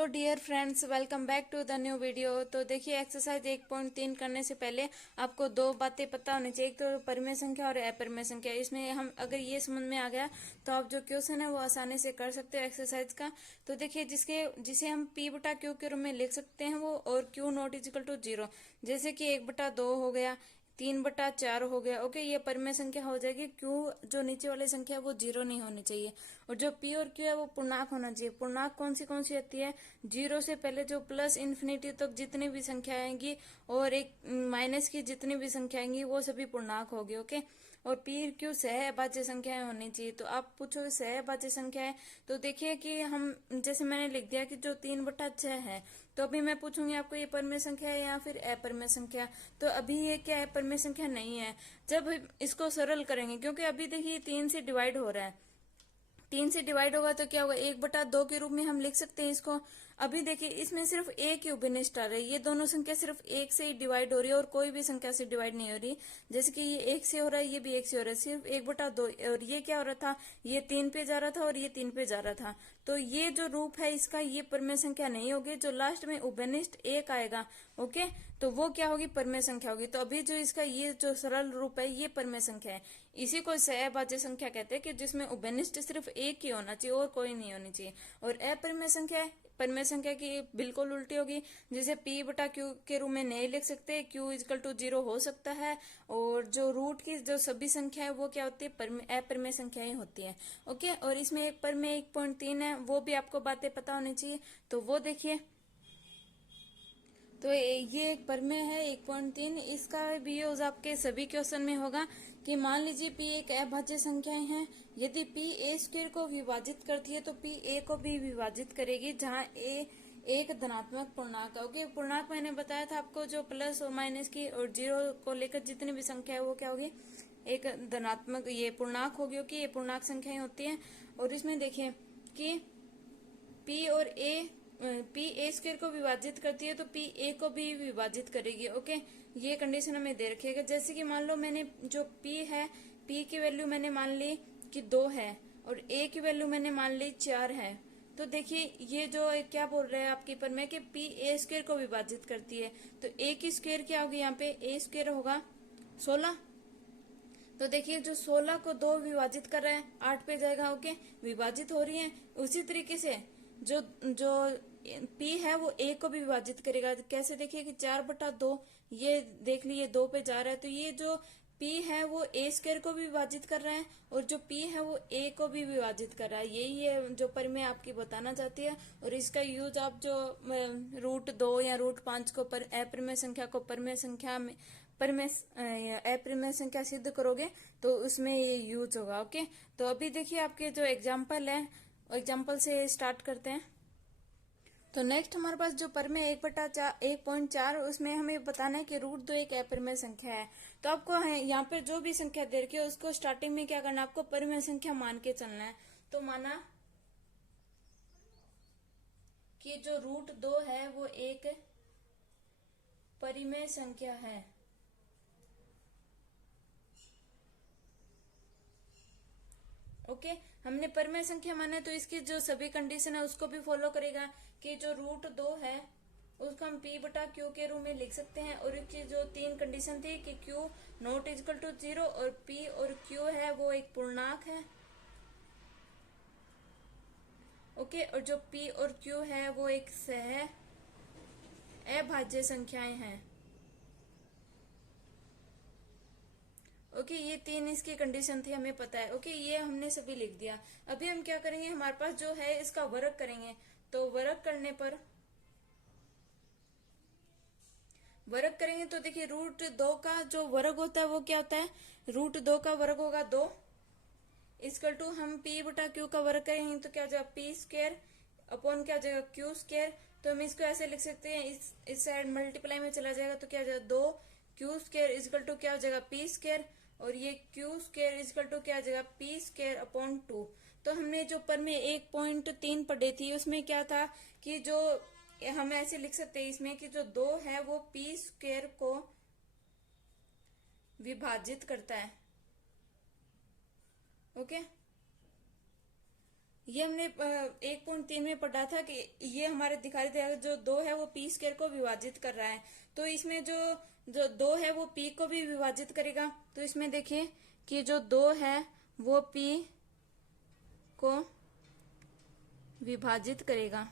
Hello dear friends, welcome back to the new video. तो देखिए, exercise 1.3 करने से पहले आपको दो बातें पता होनी चाहिए। एक तो परिमेय संख्या और अपरिमेय संख्या। इसमें हम अगर ये समझ में आ गया तो आप जो क्वेश्चन है वो आसानी से कर सकते हो एक्सरसाइज का। तो देखिए, जिसे हम p बटा क्यू के रूप में लिख सकते हैं वो, और q नॉट इजिकल टू 0, जैसे कि 1/2 हो गया, 3/4 हो गया। ओके, ये परिमेय संख्या हो जाएगी। क्यू जो नीचे वाली संख्या है वो 0 नहीं होनी चाहिए, और जो पी और क्यू है वो पूर्णांक होना चाहिए। पूर्णांक कौन सी होती है? 0 से पहले जो प्लस इन्फिनिटी तक जितनी भी संख्या आएंगी और एक माइनस की जितनी भी संख्या आएंगी वो सभी पूर्णांक होगी। ओके, और पी और क्यू सहअभाज्य संख्याएं होनी चाहिए। तो आप पूछोगे सहअभाज्य संख्या है, तो देखिए कि हम, जैसे मैंने लिख दिया कि जो 3/6 है, तो अभी मैं पूछूंगी आपको ये परिमेय संख्या है या फिर अपरिमेय संख्या। तो अभी ये क्या है? परिमेय संख्या नहीं है। जब इसको सरल करेंगे, क्योंकि अभी देखिए 3 से डिवाइड हो रहा है, 3 से डिवाइड होगा तो क्या होगा? 1/2 के रूप में हम लिख सकते हैं इसको। अभी देखिए, इसमें सिर्फ एक ही उभयनिष्ठ आ रहा है। ये दोनों संख्या सिर्फ एक से ही डिवाइड हो रही है और कोई भी संख्या से डिवाइड नहीं हो रही। जैसे कि ये 1 से हो रहा है, ये भी 1 से हो रहा है, सिर्फ 1/2। और ये क्या हो रहा था? ये 3 पे जा रहा था और ये 3 पे जा रहा था। तो ये जो रूप है इसका, ये परिमेय संख्या नहीं होगी। जो लास्ट में उभयनिष्ठ 1 आएगा, ओके, तो वो क्या होगी? परिमेय संख्या होगी। तो अभी जो इसका ये जो सरल रूप है ये परिमेय संख्या है। इसी को सहअभाज्य संख्या कहते हैं, कि जिसमें उभयनिष्ठ सिर्फ एक ही होना चाहिए और कोई नहीं होनी चाहिए। और अपरिमेय संख्या है, परिमेय संख्या की बिल्कुल उल्टी होगी, जिसे p बटा क्यू के रूप में नहीं लिख सकते। q इजकल टू 0 हो सकता है, और जो रूट की जो सभी संख्या है वो क्या होती है? अपरिमेय संख्याएं होती है। ओके, और इसमें एक परिमेय 1.3 है, वो भी आपको बातें पता होनी चाहिए। तो वो देखिए, तो ये एक परिमेय है 1.3। इसका भी यूज आपके सभी क्वेश्चन में होगा कि मान लीजिए p एक अभाज्य संख्याएं हैं। यदि p a स्क्वायर को विभाजित करती है तो p a को भी विभाजित करेगी, जहां a एक धनात्मक पूर्णांक है। ओके, पूर्णांक मैंने बताया था आपको, जो प्लस और माइनस की और 0 को लेकर जितनी भी संख्या है वो क्या होगी? एक धनात्मक ये पूर्णांक होगी। ओके, ये पूर्णांक संख्याएं होती हैं। और इसमें देखिए कि p और a, p a स्क्वायर को विभाजित करती है तो p a को भी विभाजित करेगी। ओके, ये कंडीशन हमें दे रखिएगा। जैसे कि मान लो मैंने जो p है, p की वैल्यू मैंने मान ली कि 2 है, और a की वैल्यू मैंने मान ली 4 है। तो देखिए, ये जो क्या बोल रहे हैं आपकी परिमेय कि p a स्क्वायर को विभाजित करती है, तो a की स्क्वायर क्या होगी? यहाँ पे a स्क्वायर होगा 16। तो देखिए, जो 16 को 2 विभाजित कर रहा है, 8 पे जाएगा। ओके, विभाजित हो रही है। उसी तरीके से जो जो p है वो a को भी विभाजित करेगा। कैसे? देखिए कि 4/2, ये देख लीजिए 2 पे जा रहा है, तो ये जो p है वो a स्क्वायर को भी विभाजित कर रहा है, और जो p है वो a को भी विभाजित कर रहा है। यही है जो परिमेय आपकी बताना चाहती है। और इसका यूज आप जो √2 या √5 को अपरिमेय संख्या को परिमेय संख्या में अपरिमेय संख्या सिद्ध करोगे तो उसमें ये यूज होगा। ओके, तो अभी देखिए आपके जो एग्जाम्पल है, एग्जाम्पल से स्टार्ट करते हैं। तो नेक्स्ट हमारे पास जो परिमेय 1/4, उसमें हमें बताना है कि √2 एक अपरिमेय संख्या है। तो आपको यहाँ पे जो भी संख्या दे रखी है उसको स्टार्टिंग में क्या करना है? आपको परिमेय संख्या मान के चलना है। तो माना कि जो √2 है वो एक परिमेय संख्या है। ओके, हमने परिमेय संख्या माना है, तो इसकी जो सभी कंडीशन है उसको भी फॉलो करेगा। कि जो √2 है उसको हम p बटा क्यू के रूप में लिख सकते हैं। और इसकी जो 3 कंडीशन थी कि q नॉट इजिकल टू 0, और p और q है वो एक पूर्णांक है। ओके, और जो p और q है वो एक अभाज्य संख्याएं हैं। ओके, ये 3 इसकी कंडीशन थी, हमें पता है। ओके, ये हमने सभी लिख दिया। अभी हम क्या करेंगे? हमारे पास जो है इसका वर्ग करेंगे। तो वर्ग करेंगे तो देखिए, √2 का जो वर्ग होता है वो क्या होता है? √2 का वर्ग होगा 2, इक्वल टू हम p बटा क्यू का वर्ग करेंगे तो क्या हो जाएगा? p स्क्वायर अपॉन क्या हो जाएगा? q square. तो हम इसको ऐसे लिख सकते हैं, इस साइड मल्टीप्लाई में चला जाएगा तो क्या हो जाएगा? 2 q स्क्वायर इक्वल टू क्या हो जाएगा? p square. और ये q स्क्वायर इक्वल टू क्या हो जाएगा? p square upon 2। तो हमने जो परिमेय 1.3 पढ़ी थी उसमें क्या था कि जो हम ऐसे लिख सकते हैं इसमें कि जो 2 है वो p स्क्वायर को विभाजित करता है। ओके, ये हमने 1.3 में पढ़ा था कि ये हमारे दिखाई दे रहा है जो 2 है वो पी स्क्वायर को विभाजित कर रहा है। तो इसमें जो जो 2 है वो पी को भी विभाजित करेगा। तो इसमें देखिए कि जो 2 है वो पी को विभाजित करेगा।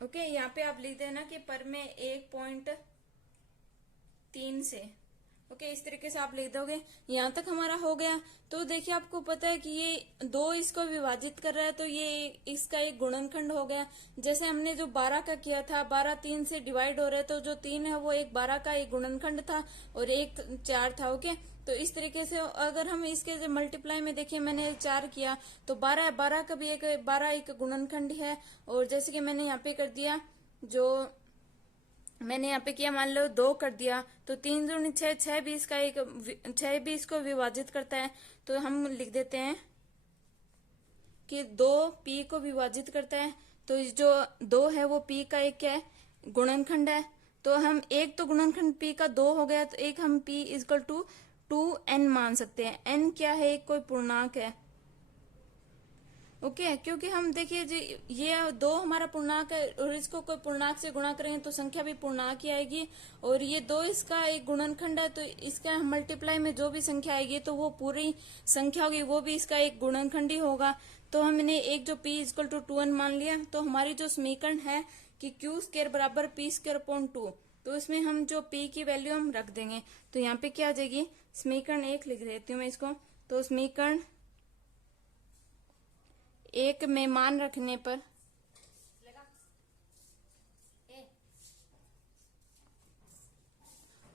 ओके, यहाँ पे आप लिख देना कि पर में 1.3 से। ओके, इस तरीके से आप लिख दोगे। यहाँ तक हमारा हो गया। तो देखिए आपको पता है कि ये 2 इसको विभाजित कर रहा है, तो ये इसका एक गुणनखंड हो गया। जैसे हमने जो 12 का किया था, 12 3 से डिवाइड हो रहा है, तो जो 3 है वो एक 12 का एक गुणनखंड था और एक 4 था। ओके, तो इस तरीके से अगर हम इसके जो मल्टीप्लाई में देखिए, मैंने 4 किया तो 12 का भी एक 12 एक गुणनखंड है। और जैसे कि मैंने यहाँ पे कर दिया, जो मैंने यहाँ पे किया, मान लो 2 कर दिया, तो 3 दूनी 6, 6 भी इसका एक 6 भी इसको विभाजित करता है। तो हम लिख देते हैं कि 2 पी को विभाजित करता है। तो इस जो 2 है वो पी का एक क्या है, गुणनखंड है। तो हम एक तो गुणनखंड पी का 2 हो गया, तो एक हम पी इक्वल टू 2n मान सकते हैं। n क्या है, एक कोई पूर्णांक है। ओके, क्योंकि हम देखिए जी ये 2 हमारा पूर्णांक है और इसको कोई पूर्णांक से गुणा करेंगे तो संख्या भी पूर्णांक ही आएगी। और ये 2 इसका एक गुणनखंड है, तो इसका मल्टीप्लाई में जो भी संख्या आएगी तो वो पूरी संख्या होगी, वो भी इसका एक गुणनखंड ही होगा। तो हमने एक जो p इक्वल टू 2n मान लिया। तो हमारी जो समीकरण है कि क्यू स्क्वायर बराबर पी स्क्वायर अपॉन 2, तो इसमें हम जो p की वैल्यू हम रख देंगे। तो यहाँ पे क्या आ जाएगी, समीकरण 1 लिख देती हूँ मैं इसको। तो समीकरण 1 में मान रखने पर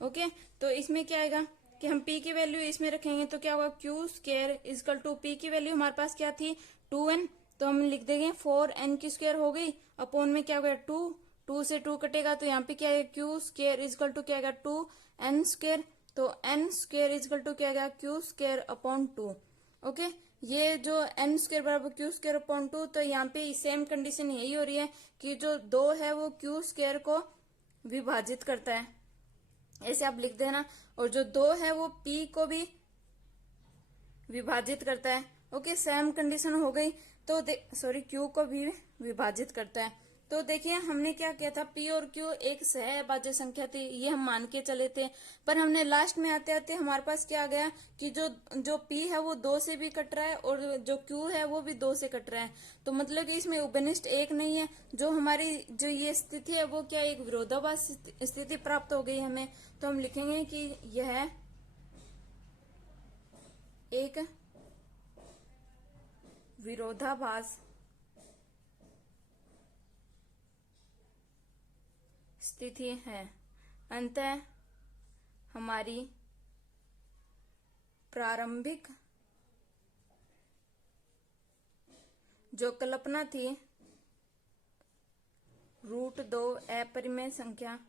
ओके, तो इसमें क्या आएगा कि हम p की वैल्यू इसमें रखेंगे तो क्या होगा, Q square equal to p की वैल्यू हमारे पास क्या थी 2n, तो हम लिख देंगे 4n की स्क्वायर हो गई, अपॉन में क्या हो गया 2, 2 से 2 कटेगा, तो यहाँ पे क्या है क्यू स्क्वायर इक्वल टू क्या आएगा 2n स्क्वायर। तो n स्क्वायर इक्वल टू क्या आएगा क्यू स्क्वायर अपॉन 2। ओके, ये जो n स्क्वायर बराबर क्यू स्क्वायर अपॉन 2, तो यहाँ पे सेम कंडीशन यही हो रही है कि जो 2 है वो क्यू स्क्वायर को विभाजित करता है, ऐसे आप लिख देना। और जो 2 है वो p को भी विभाजित करता है। ओके, सेम कंडीशन हो गई। तो सॉरी, q को भी विभाजित करता है। तो देखिए हमने क्या किया था, p और q एक सहअभाज्य संख्या थी, ये हम मान के चले थे। पर हमने लास्ट में आते आते हमारे पास क्या आ गया कि जो p है वो 2 से भी कट रहा है और जो q है वो भी 2 से कट रहा है। तो मतलब कि इसमें उपनिष्ठ एक नहीं है। जो हमारी जो ये स्थिति है वो क्या, एक विरोधाभास स्थिति प्राप्त हो गई हमें। तो हम लिखेंगे कि यह एक विरोधाभास स्थिति है। अंतः हमारी प्रारंभिक जो कल्पना थी √2 अपरिमेय संख्या,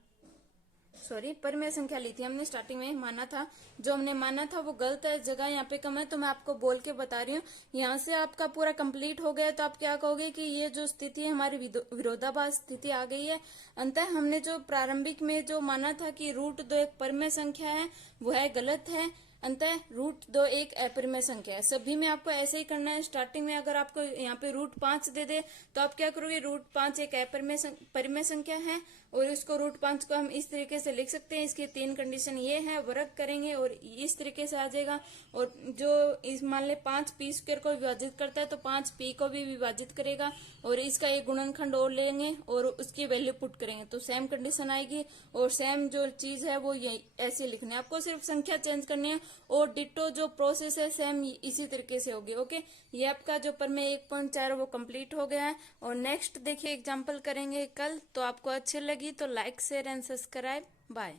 सॉरी परिमेय संख्या ली थी हमने स्टार्टिंग में, माना था, जो हमने माना था वो गलत है, जगह यहाँ पे कम है, तो मैं आपको बोल के बता रही हूँ। यहाँ से आपका पूरा कंप्लीट हो गया तो आप क्या कहोगे कि ये जो स्थिति है हमारी विरोधाभास स्थिति आ गई है। अंतः हमने जो प्रारंभिक में जो माना था कि √2 एक परिमेय संख्या है वो है गलत है। अंतः √2 एक अपरिमेय संख्या है। सभी में आपको ऐसे ही करना है। स्टार्टिंग में अगर आपको यहाँ पे √5 दे दे तो आप क्या करोगे, √5 एक परिमेय संख्या है और इसको √5 को हम इस तरीके से लिख सकते हैं। इसकी 3 कंडीशन ये है, वर्ग करेंगे और इस तरीके से आ जाएगा। और जो इस मान ले 5 p स्क्वायर को विभाजित करता है तो 5 p को भी विभाजित करेगा और इसका एक गुणनखंड और लेंगे और उसकी वैल्यू पुट करेंगे तो सेम कंडीशन आएगी। और सेम जो चीज है वो यही ऐसे लिखनी है, आपको सिर्फ संख्या चेंज करनी है और डिटो जो प्रोसेस है सेम इसी तरीके से होगी। ओके, ये आपका जो प्रमेय 1.4 वो कंप्लीट हो गया है। और नेक्स्ट देखिए एग्जांपल करेंगे कल। तो आपको अच्छी लगी तो like share and subscribe. Bye.